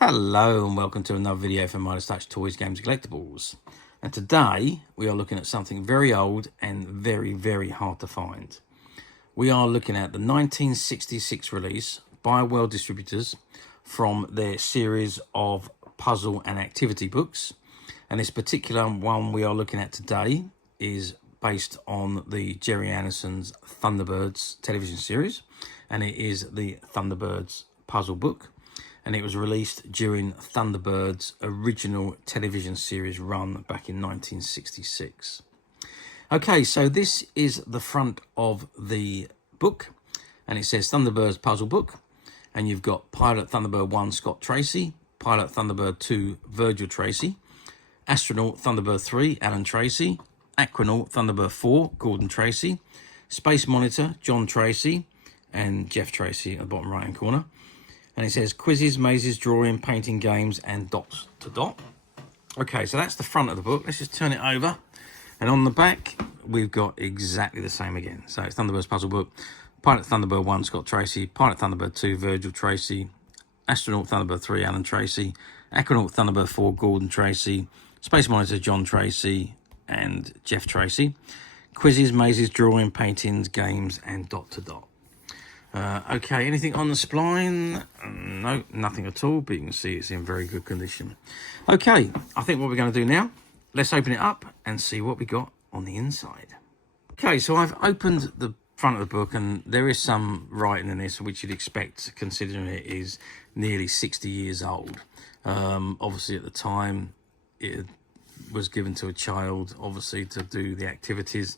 Hello and welcome to another video from Midas Touch Toys, Games and Collectibles. And today we are looking at something very old and very hard to find. We are looking at the 1966 release by World Distributors from their series of puzzle and activity books. And this particular one we are looking at today is based on the Gerry Anderson's Thunderbirds television series. And it is the Thunderbirds Puzzle Book. And it was released during Thunderbird's original television series run back in 1966. Okay, so this is the front of the book, and it says Thunderbirds Puzzle Book, and you've got Pilot Thunderbird 1 Scott Tracy, Pilot Thunderbird 2 Virgil Tracy, Astronaut Thunderbird 3 Alan Tracy, Aquanaut Thunderbird 4 Gordon Tracy, Space Monitor John Tracy, and Jeff Tracy at the bottom right hand corner. And it says quizzes, mazes, drawing, painting, games, and dots to dot. Okay, so that's the front of the book. Let's just turn it over. And on the back, we've got exactly the same again. So it's Thunderbird's Puzzle Book, Pilot Thunderbird 1, Scott Tracy, Pilot Thunderbird 2, Virgil Tracy, Astronaut Thunderbird 3, Alan Tracy, Aquanaut Thunderbird 4, Gordon Tracy, Space Monitor, John Tracy, and Jeff Tracy. Quizzes, mazes, drawing, paintings, games, and dot to dot. Okay, anything on the spline? No, nothing at all, but you can see it's in very good condition. Okay, I think what we're going to do now, let's open it up and see what we got on the inside. Okay, so I've opened the front of the book, and there is some writing in this, which you'd expect, considering it is nearly 60 years old. Obviously, at the time, it was given to a child, obviously, to do the activities,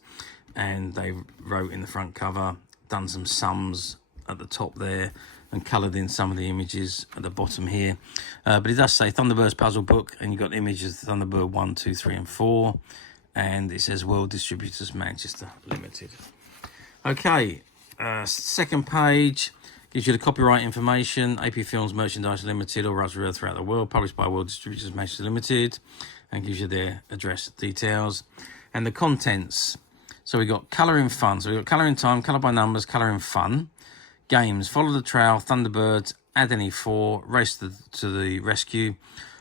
and they wrote in the front cover, done some sums at the top there and coloured in some of the images at the bottom here, but it does say Thunderbirds Puzzle Book, and you've got images of Thunderbird 1, 2, 3 and 4, and it says World Distributors Manchester Limited. Okay, second page gives you the copyright information, AP Films Merchandise Limited or Raspberry throughout the world, published by World Distributors Manchester Limited, and gives you their address details. And the contents, so we got colouring fun. So we got colouring time, colour by numbers, colouring fun. Games, follow the trail, Thunderbirds, add any 4, race to the rescue.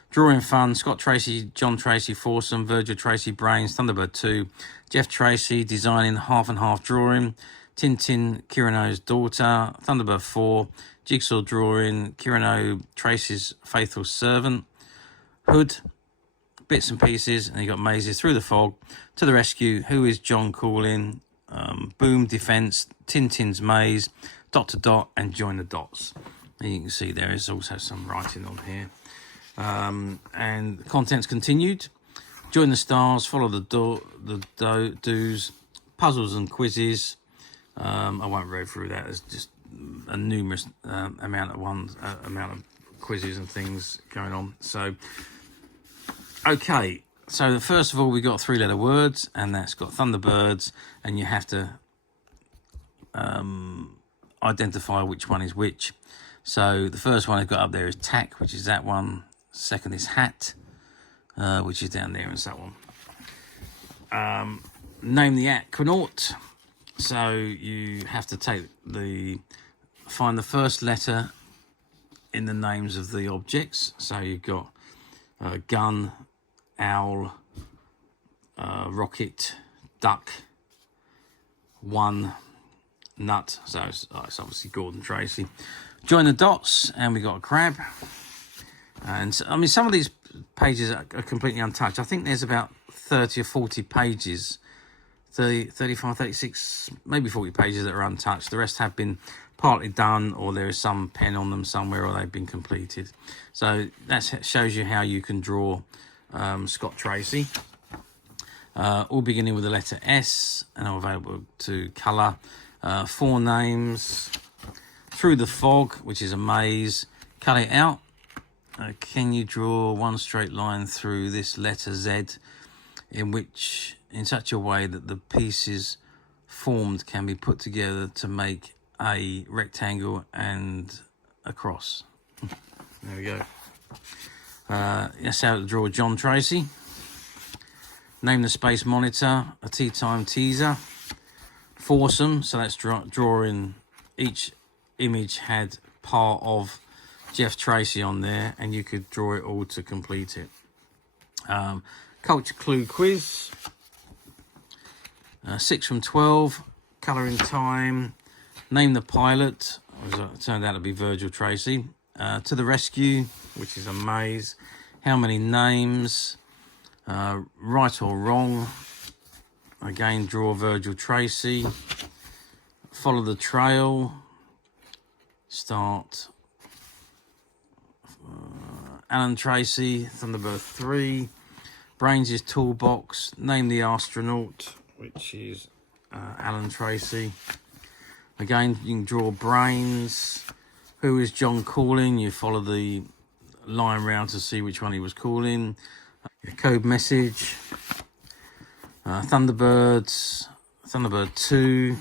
Drawing fun, Scott Tracy, John Tracy, foursome, Virgil Tracy, brains, Thunderbird 2, Jeff Tracy, designing half and half drawing. Tintin, Kirano's daughter, Thunderbird 4, jigsaw drawing, Kirano, Tracy's faithful servant. Hood, bits and pieces, and you got mazes, through the fog, to the rescue, who is John calling, boom, defense, Tintin's maze, dot to dot, and join the dots. And you can see there is also some writing on here. And the contents continued. Join the stars, follow the do's, puzzles and quizzes. I won't read through that. There's just a numerous amount of quizzes and things going on. So, okay. So first of all, we got 3-letter words, and that's got Thunderbirds, and you have to identify which one is which. So the first one I've got up there is tack, which is that one. Second is hat, which is down there, and so on. Name the aquanaut. So you have to find the first letter in the names of the objects. So you've got gun, owl, rocket, duck, one, nut. So it's obviously Gordon Tracy. Join the dots, and we got a crab. And so, I mean, some of these pages are completely untouched. I think there's about 30 or 40 pages, 35, 36, maybe 40 pages that are untouched. The rest have been partly done, or there is some pen on them somewhere, or they've been completed. So that shows you how you can draw Scott Tracy. All beginning with the letter S, and are available to colour. 4 names. Through the fog, which is a maze. Cut it out. Can you draw one straight line through this letter Z, in such a way that the pieces formed can be put together to make a rectangle and a cross? There we go. That's how to draw John Tracy. Name the Space Monitor, a tea time teaser. Foursome, so that's drawing, each image had part of Jeff Tracy on there, and you could draw it all to complete it. Culture clue quiz, 6 from 12, colouring time, name the pilot, it turned out to be Virgil Tracy, to the rescue, which is a maze, how many names, right or wrong, again draw Virgil Tracy, follow the trail, start Alan Tracy, Thunderbird 3, Brains' toolbox, name the astronaut, which is Alan Tracy. Again, you can draw Brains. Who is John calling? You follow the line round to see which one he was calling. Code message. Thunderbirds. Thunderbird 2.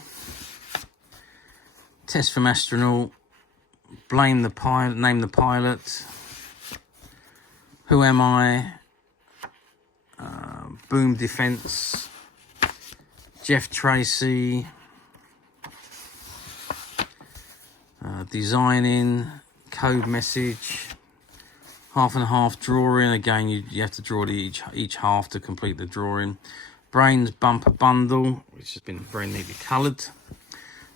Test from astronaut. Blame the pilot. Name the pilot. Who am I? Boom defense. Jeff Tracy. Designing. Code message. Half and half drawing. Again, you have to draw each half to complete the drawing. Brains bumper bundle, which has been very neatly coloured.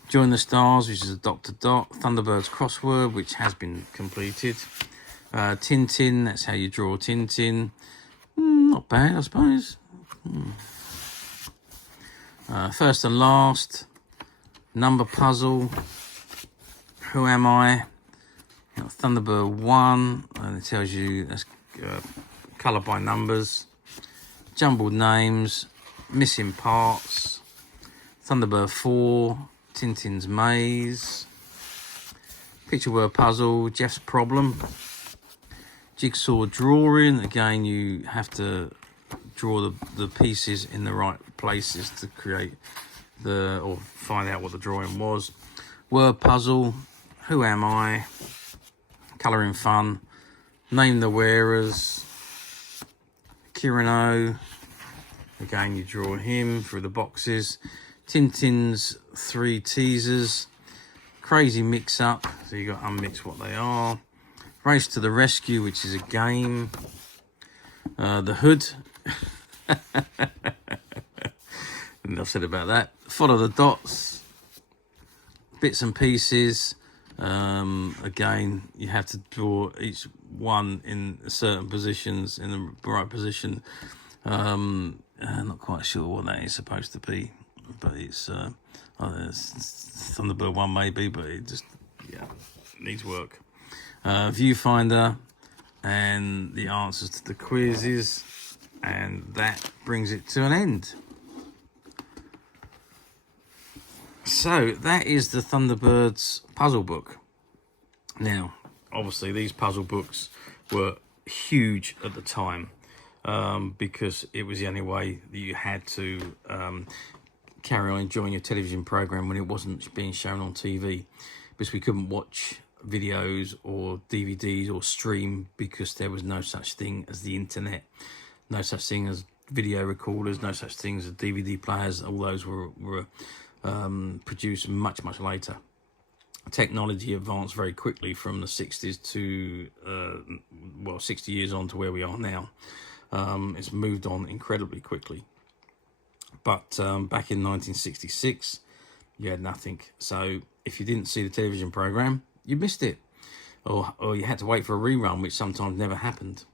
Join the Stars, which is a dot to dot. Thunderbirds crossword, which has been completed. Tintin, that's how you draw Tintin. Not bad, I suppose. First and last. Number puzzle. Who am I? Thunderbird 1, and it tells you that's colour by numbers. Jumbled names. Missing parts. Thunderbird 4. Tintin's maze. Picture word puzzle. Jeff's problem. Jigsaw drawing. Again, you have to draw the pieces in the right places to create or find out what the drawing was. Word puzzle. Who am I? Colouring fun. Name the wearers. Kirino. Again, you draw him through the boxes. Tintin's 3 teasers. Crazy mix-up. So you got to unmix what they are. Race to the rescue, which is a game. The hood. Enough said about that. Follow the dots. Bits and pieces. Again, you have to draw each one in certain positions, in the right position. Not quite sure what that is supposed to be, but it's Thunderbird 1 maybe, but it just needs work. Viewfinder and the answers to the quizzes, and that brings it to an end. So that is the Thunderbirds Puzzle Book. Now, obviously, these puzzle books were huge at the time because it was the only way that you had to carry on enjoying your television program when it wasn't being shown on TV, because we couldn't watch videos or DVDs or stream because there was no such thing as the internet, no such thing as video recorders, no such things as DVD players. All those were produced much later. Technology advanced very quickly from the 60s to 60 years on to where we are now. It's moved on incredibly quickly, but back in 1966 you had nothing. So if you didn't see the television program, you missed it, or you had to wait for a rerun, which sometimes never happened.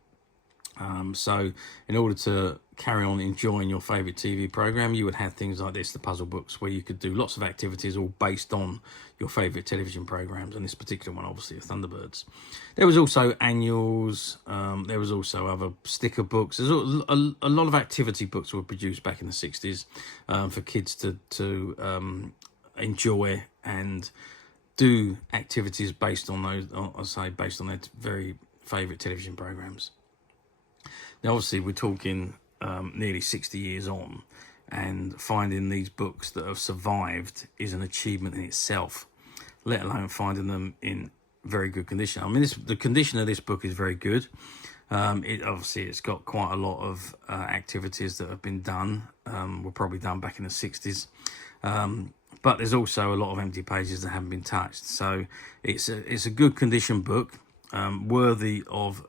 So in order to carry on enjoying your favourite TV program, you would have things like this, the puzzle books, where you could do lots of activities all based on your favourite television programs, and this particular one obviously of Thunderbirds. There was also annuals, there was also other sticker books. There's a lot of activity books were produced back in the 60s for kids to enjoy and do activities based on those, based on their very favourite television programs. Now, obviously, we're talking nearly 60 years on, and finding these books that have survived is an achievement in itself, let alone finding them in very good condition. I mean, the condition of this book is very good. It's got quite a lot of activities that have been done, were probably done back in the 60s. But there's also a lot of empty pages that haven't been touched. So it's a good condition book. worthy of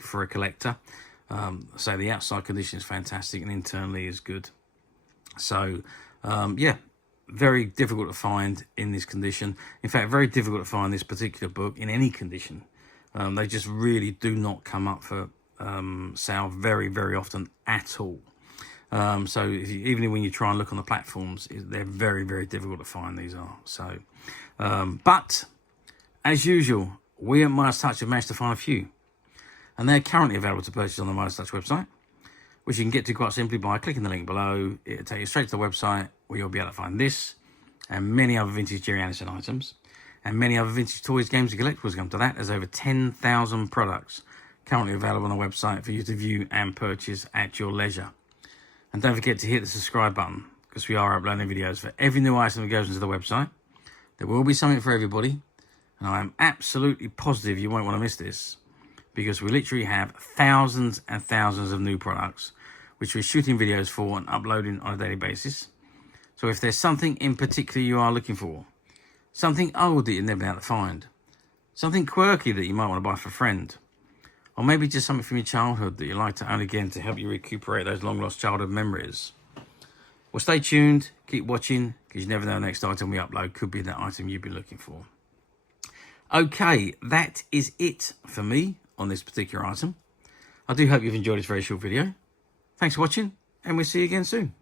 for a collector. So the outside condition is fantastic and internally is good. So yeah, very difficult to find in this condition. In fact, very difficult to find this particular book in any condition. They just really do not come up for sale very, very often at all. So even when you try and look on the platforms, they're very, very difficult to find, these are. So, but as usual, we at Midas Touch have managed to find a few. And they're currently available to purchase on the Midas Touch website, which you can get to quite simply by clicking the link below. It'll take you straight to the website where you'll be able to find this and many other vintage Jerry Anderson items and many other vintage toys, games and collectibles. Come to that. There's over 10,000 products currently available on the website for you to view and purchase at your leisure. And don't forget to hit the subscribe button, because we are uploading videos for every new item that goes into the website. There will be something for everybody, and I am absolutely positive you won't want to miss this, because we literally have thousands and thousands of new products which we're shooting videos for and uploading on a daily basis. So if there's something in particular you are looking for, something old that you've never been able to find, something quirky that you might want to buy for a friend, or maybe just something from your childhood that you like to own again to help you recuperate those long lost childhood memories, well, stay tuned, keep watching, because you never know the next item we upload could be that item you've been looking for. Okay, that is it for me on this particular item. I do hope you've enjoyed this very short video. Thanks for watching, and we'll see you again soon.